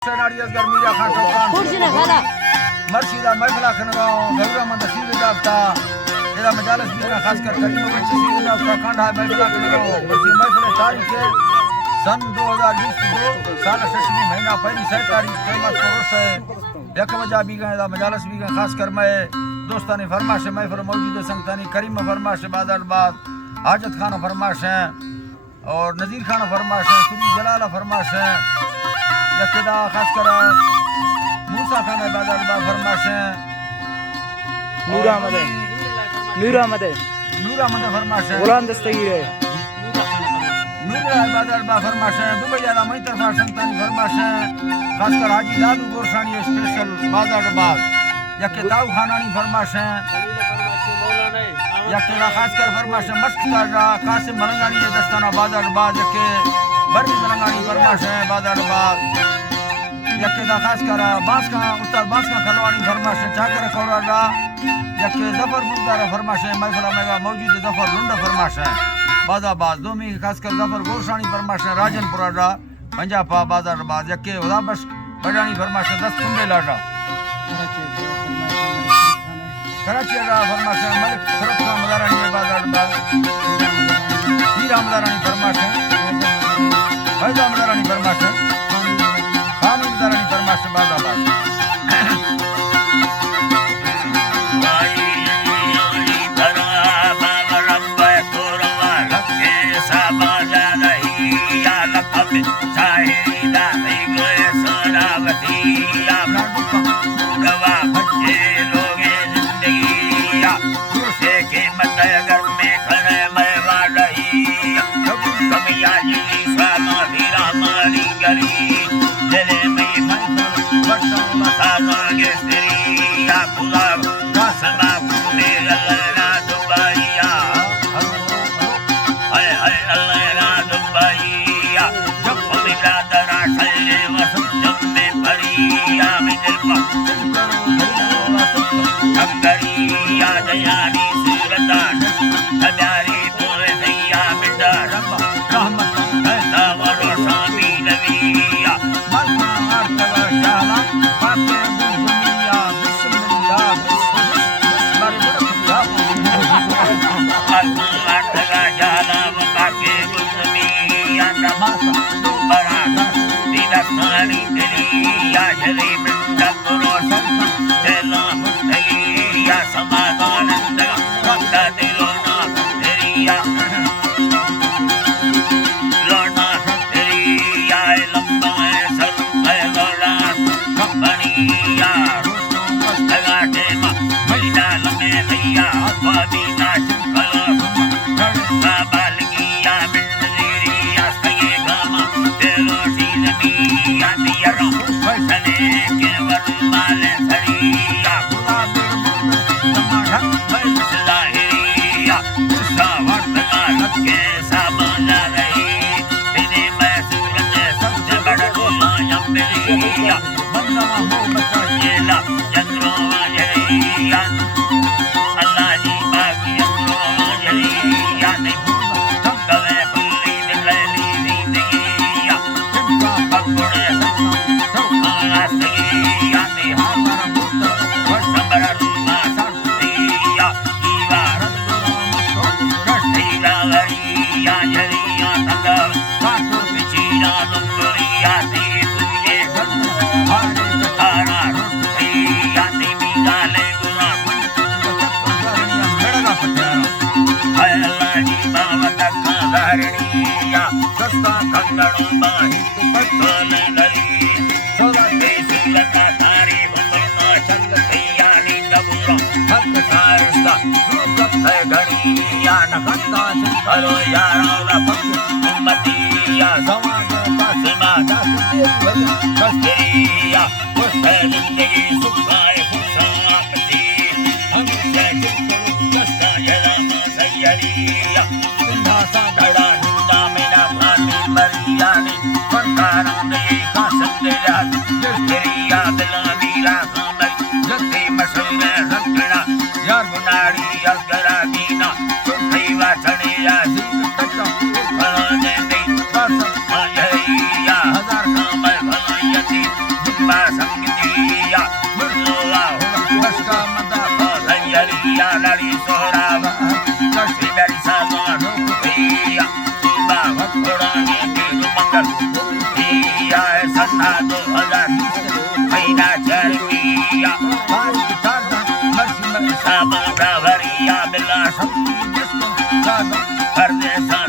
असगर मीरा खान चौकान कुर्सी ना खाना मर्शिदा महफिला खनगांव गौरा मंद सीधे जाता तेरा मजालस भी खास कर करीम बच्चे सीधे जाता कांडा महफिला खनगांव मर्शी महफिल तारीख है सन 2022 साल 6 महीना पहली 6 तारीख कीमत फरोश है यक वजह भी गए मजालस भी गए खास कर मैं दोस्तानी फरमाश महफिल मौजूद संगतानी करीम फरमाश बादाबाद हाजत खान फरमाश है और नज़ीर खान फरमाश है सुनी जलाला फरमाश है यकेदा खास कर मूसा खान बादाबाद फरमाश है नूर अहमद फरमाश है गुलाम दस्तगीर है नूर बादाबाद फरमाश है दुबई वाला मई तरफा संगतानी फरमाश है खास कर हाजी लालू गोरसानी स्पेशल बादाबाद यके दाऊ खानानी फरमाश है यके खास कर फरमाश है मस्कता कासिम मलंगानी दस्ताना बादाबाद यके बर्री मलंगानी फरमाश है बादाबाद यके खास कर बास का उस्ताद बास का खलवानी फरमाश है चाकर कौराडा यके जफर मुंदारा फरमाश है महफिला मेगा मौजूद जफर लुंडा फरमाश है बादाबाद दोमी खास कर जफर गोरसानी फरमाश है राजनपुराडा पंजाबा बादाबाद यके उदाबश बडानी फरमाश है 10 कुंबे लाडा कराची का फरमाश है मलिक फरोख खान मदारानी बादाबाद हीरा मदारानी फरमाश है फैजा मदारानी फरमाश है खान मदारानी फरमाश है बादाबाद हजार काम है भलाई जुम्मा संगीतिया मुर्लोवा कष्का मदा लयरिया लड़ी सोहराव कष्टरी सागोन भैया सुबह भक्तोड़ा ने देव मंगल दिया है सन्ना 2020 महीना चरमिया तारीख 4 मर्सी साबा भरिया बिला संगीत जिसको साधो परदेसा